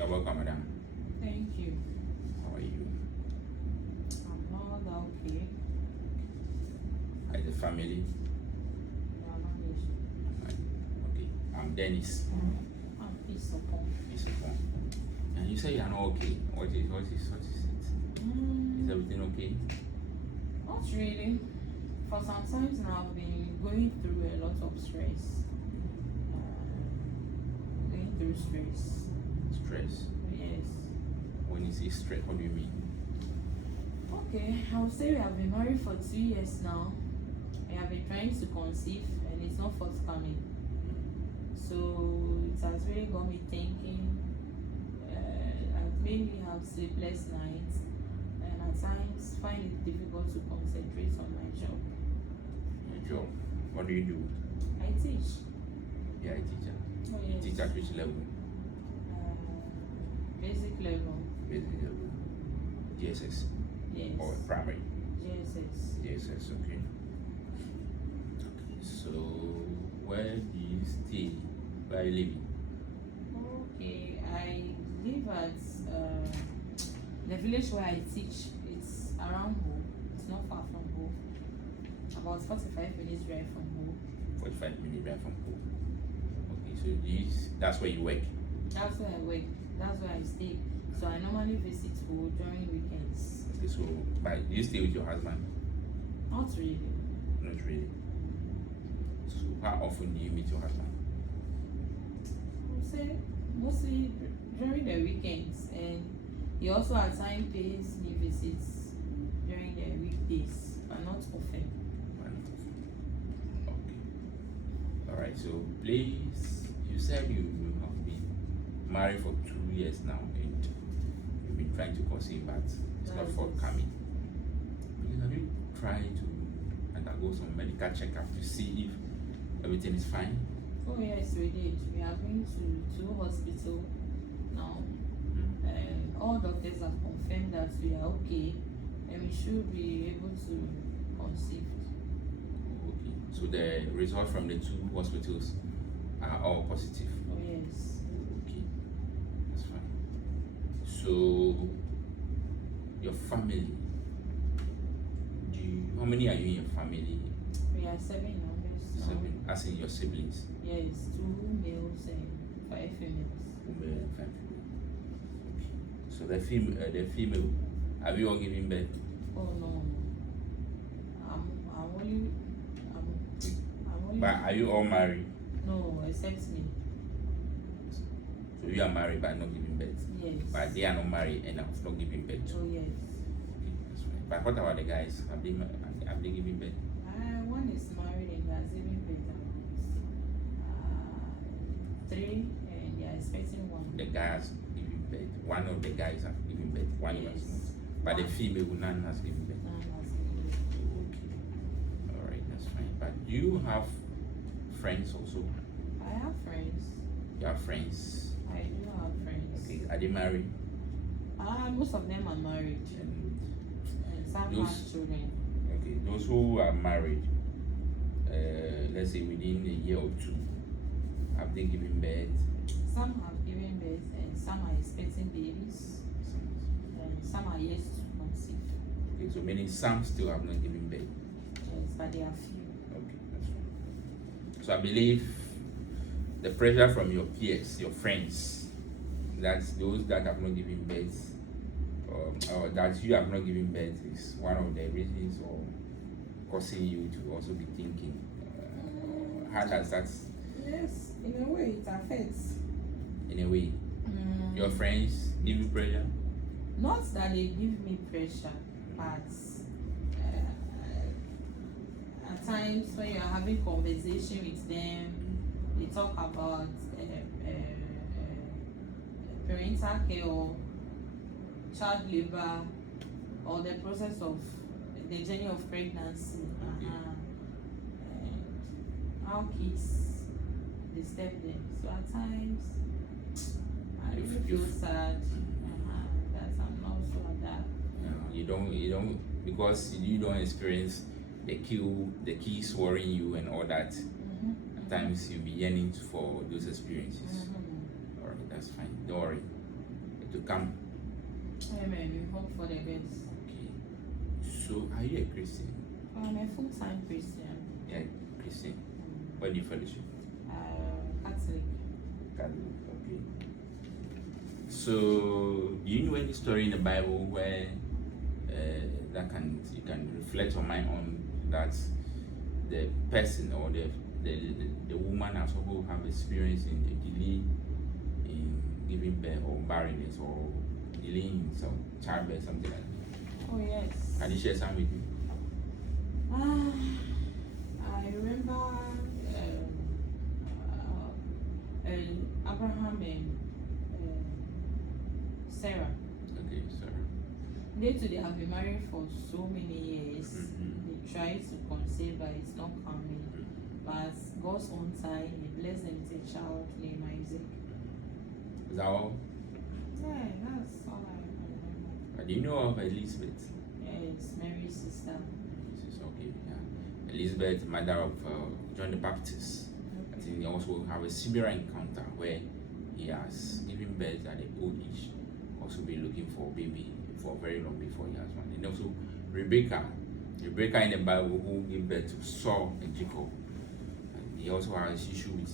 You're welcome, madam. Thank you. How are you? I'm all okay. How is the family? I'm managed. Okay. I'm Dennis. I'm peace upon. It's upon. And you say you're not okay. What is it? Is everything okay? Not really. For some times now, I've been going through a lot of stress. Going through stress. Stress. Yes. When you say stress, what do you mean? Okay, I would say we have been married for 2 years now. We have been trying to conceive and it's not forthcoming. So it has really got me thinking. I've made me have sleepless nights and at times find it difficult to concentrate on my job. Your job. What do you do? I teach. Yeah, a teacher. Oh yes. Teach at which level? Basic level. Basic level. GSS Yes. or primary? GSS. GSS, okay. So, where do you stay? Where are you living? Okay, I live at the village where I teach. It's around Ho. It's not far from Ho. About 45 minutes drive from Ho. 45 minutes drive from home. Okay, so that's where you work. That's where I work. That's where I stay. So I normally visit Ho during weekends. Okay, so but do you stay with your husband? Not really. Not really. So how often do you meet your husband? I would say mostly during the weekends, and he also at times pays me visits during the weekdays, but not often. Okay. Alright, so please, you said you have been married for 2 years now and you've been trying to conceive, but it's not Yes. forthcoming. Please, have you tried to undergo some medical checkup to see if everything is fine? Oh yes, we did. We have been to 2 hospitals now, and all doctors have confirmed that we are okay, and we should be able to conceive. Okay. So the results from the 2 hospitals are all positive. Oh yes. Okay, that's fine. So your family, how many are you in your family? We are 7 numbers now. 7, as in your siblings. Yes, 2 males and 5 females. Male and 5 female. Okay. So the female, have you all given birth? Oh no. I'm only. But are you all married? No, except me. So you are married but not giving birth. Yes. But they are not married and have not given birth. Oh yes. Okay, that's fine. But what about the guys? Have they given birth? One is married and has given birth about 3, and they are expecting 1. The guys giving birth. One of the guys have given birth. One Yes. has not. But the One. female, none has given birth. None has given birth. Okay. Alright, that's fine. But do you have friends also? I have friends. You have friends. I do have friends. Okay. Are they married? Most of them are married, and some Those- have children. Okay. Those who are married, let's say within a year or 2, have they given birth? Some have given birth, and some are expecting babies, and some are yet to conceive. Okay, so meaning some still have not given birth. Yes, but they are few. Okay, that's fine. So I believe the pressure from your peers, your friends, that's those that have not given birth, or that you have not given birth is one of the reasons or causing you to also be thinking, how does that, Yes, in a way, it affects. in a way, your friends give you pressure? Not that they give me pressure, but at times when you are having conversation with them, they talk about parental care or child labor or the process of the journey of pregnancy, and how kids disturb them. So at times I really feel sad that I'm not sure that. You don't, because you don't experience the keys worrying you and all that. At times you'll be yearning for those experiences. Alright, that's fine. Don't worry. to come. Amen. We hope for the best. Okay. So, are you a Christian? I'm a full-time Christian. Yeah, Christian. Where do you fellowship? Catholic. Catholic. Okay. So, do you know any story in the Bible where you can reflect your mind on that the person or the woman as who have experience in the delay in giving birth or barrenness or delay in some childbirth, something like that? Oh yes. Can you share some with me? I remember Abraham and Sarah. Okay, sorry. They too, they have been married for so many years. Mm-hmm. They try to conceive, but it's not coming. But God's own time, He blessed them with a child named Isaac. Is that all? Yeah, that's all I remember. Do you know of Elizabeth? Yeah, it's Mary's sister. This is okay, yeah. Elizabeth, mother of John the Baptist. I think they also have a similar encounter where he has given birth at an old age, also been looking for a baby for very long before he has one. And also Rebecca in the Bible who gave birth to Saul and Jacob. And he also has issue with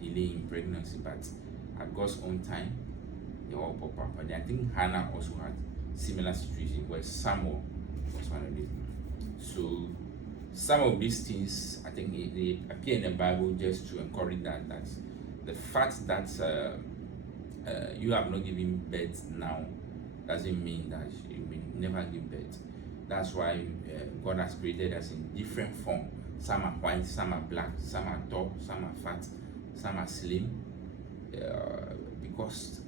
delay in pregnancy, but at God's own time, they all pop up. And I think Hannah also had similar situation where Samuel was one of these. So some of these things, I think they appear in the Bible just to encourage that the fact that you have not given birth now doesn't mean that you will never give birth. That's why God has created us in different form. Some are white, some are black, some are tall, some are fat, some are slim. Because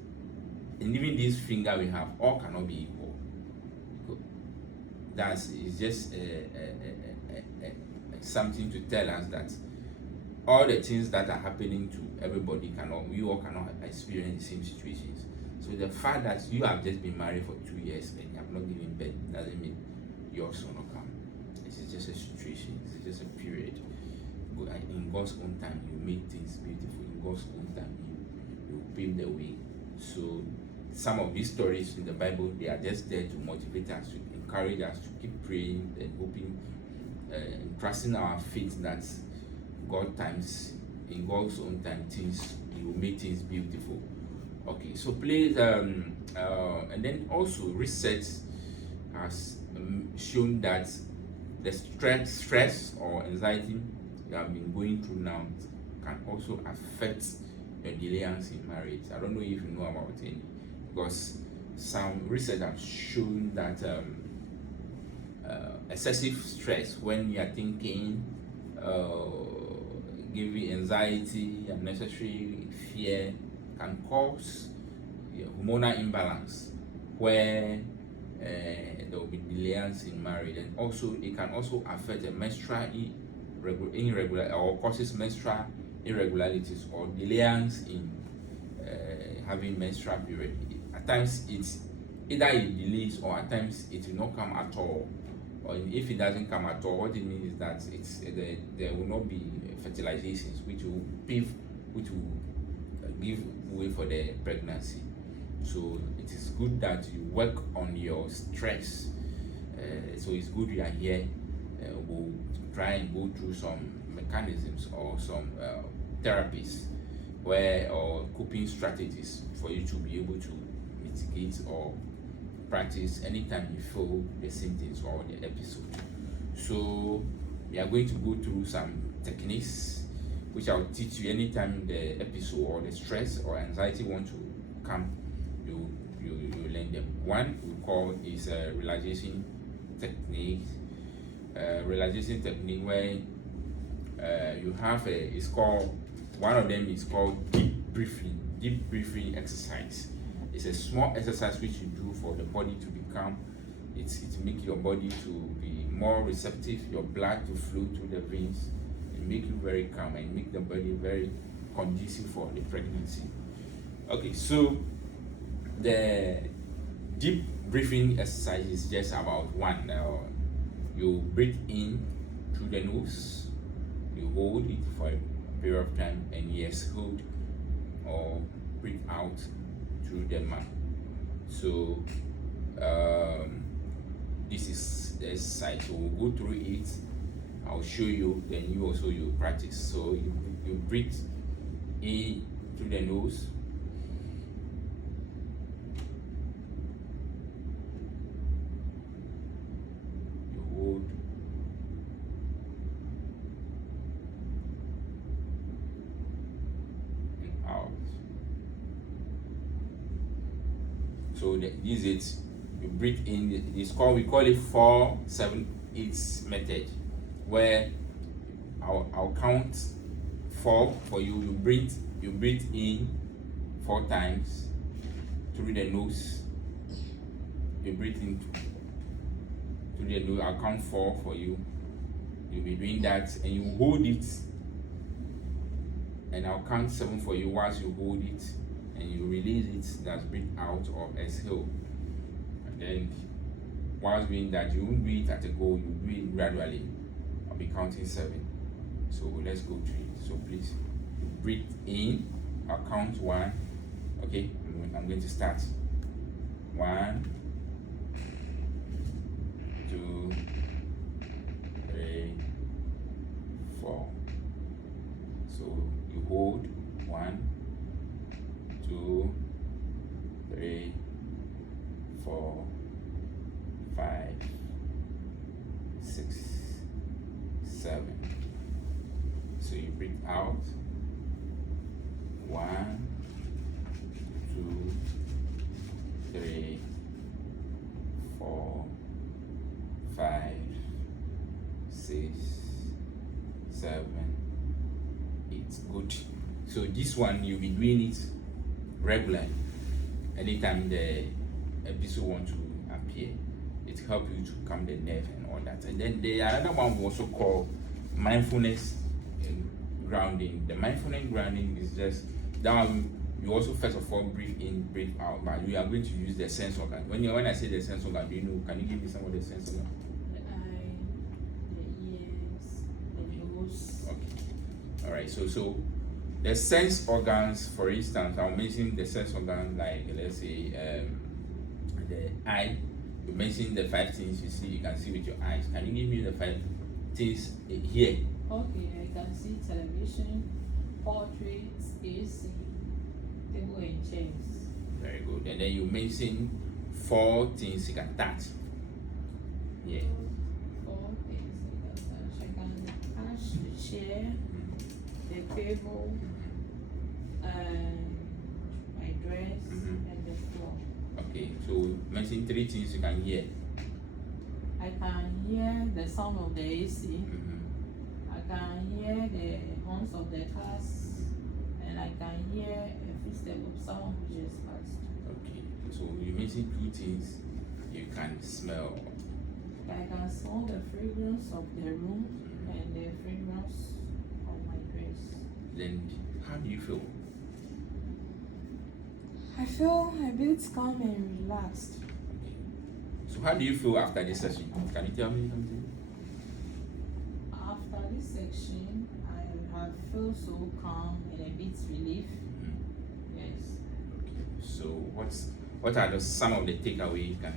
and even this finger we have, all cannot be equal. It's just something to tell us that all the things that are happening to everybody we all cannot experience the same situations. So the fact that you have just been married for 2 years and you have not given birth doesn't mean yours will not come. This is just a situation, it's just a period. In God's own time, you make things beautiful. In God's own time, you pave the way. So some of these stories in the Bible, they are just there to motivate us, to encourage us to keep praying and hoping and trusting our faith that in God's own time, He will make things beautiful. Okay, so please, and then also research has shown that the stress or anxiety you have been going through now can also affect your delayance in marriage. I don't know if you know about it, because some research has shown that excessive stress when you are thinking, giving anxiety, unnecessary fear, can cause hormonal imbalance where there will be delayance in marriage, and also it can also affect the menstrual irregular or causes menstrual irregularities or delayance in having menstrual period. At times it's either it delays or at times it will not come at all. Or if it doesn't come at all, what it means is that there will not be fertilizations which will give way for the pregnancy. So it is good that you work on your stress. So it's good you are here. We'll try and go through some mechanisms or some therapies or coping strategies for you to be able to mitigate or practice anytime you feel the symptoms or the episode. So we are going to go through some techniques which I'll teach you anytime the episode or the stress or anxiety want to come. You learn them. One we call is a relaxation technique. Relaxation technique where you have one of them is called deep breathing exercise. It's a small exercise which you do for the body to become, it make your body to be more receptive, your blood to flow through the veins, and make you very calm and make the body very conducive for the pregnancy. Okay, so the deep breathing exercise is just about one. You breathe in through the nose, you hold it for a period of time, and you exhale or breathe out through the map. So this is the exercise. So we'll go through it. I'll show you, then you practice. So you breathe in through the nose. You hold. And out. So this is it. You breathe in. We call it 4-7-8 method, where I'll count 4 for you. You breathe in 4 times through the nose. You breathe in through the nose. I'll count 4 for you. You'll be doing that, and you hold it, and I'll count 7 for you whilst you hold it, and you release it. That's breathe out or exhale. And then whilst doing that, you won't do it at a go. You do it gradually. I'll be counting 7. So let's go through it. So please, you breathe in. I'll count 1. Okay, I'm going to start. 1, 2, 3, 4. So you hold 1, 2, 3, 4, 5, 6, 7. So you breathe out. 1, 2, 3, 4, 5, 6, 7, 8. Good. So this one you'll be doing it regularly. Anytime the episode want to appear, it helps you to calm the nerve and all that. And then the another one we also call mindfulness grounding. The mindfulness grounding is just that one. You also first of all breathe in, breathe out, but we are going to use the sense organ. When I say the sense organ, do you know? Can you give me some of the sense organ? The eye, the ears, the nose. Okay. All right. So the sense organs, for instance, I'll mention the sense organ like let's say the eye. You mentioned the 5 things you see. You can see with your eyes. Can you give me the 5 things here? Okay, I can see television, portraits, AC, table and chairs. Very good. And then you mentioned 4 things you can touch. Yeah. 4 things I can touch. The chair, the table, my dress, and the floor. Okay. So mention 3 things you can hear. I can hear the sound of the AC. I can hear the horns of the cars, and I can hear a footstep of someone who just passed. Okay, so you mentioned 2 things you can smell. I can smell the fragrance of the room and the fragrance of my dress. Then how do you feel? I feel a bit calm and relaxed. Okay. So how do you feel after this session? Can you tell me something? After this section, I have felt so calm and a bit relief. Yes. Okay. So what are some of the takeaway you can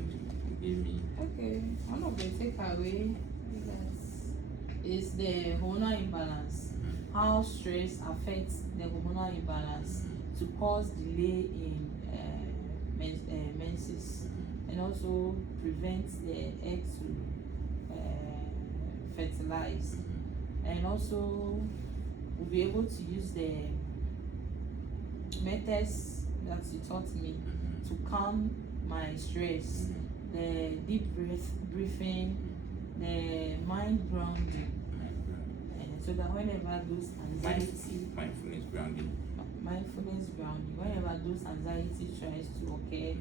give me? Okay, one of the takeaway is the hormonal imbalance. How stress affects the hormonal imbalance to cause delay in menses, and also prevents the egg to fertilize, and also we'll be able to use the methods that you taught me to calm my stress, the deep breathing, the mind grounding, and so that whenever those mindfulness grounding, whenever those anxiety tries to occur,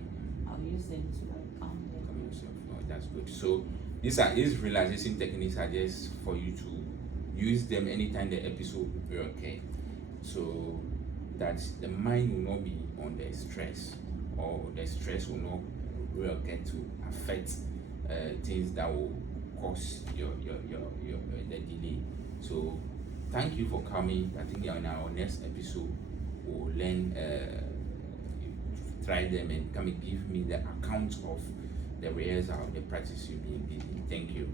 I'll use them to calm them. Calm yourself. Oh, that's good. So these relaxation techniques are just for you to use them anytime the episode will occur, so that the mind will not be on the stress, or the stress will not will occur to affect things that will cause your the delay. So thank you for coming. I think in our next episode we'll learn try them and come and give me the account of the rehearsal, the practice you've been engaged in. Thank you.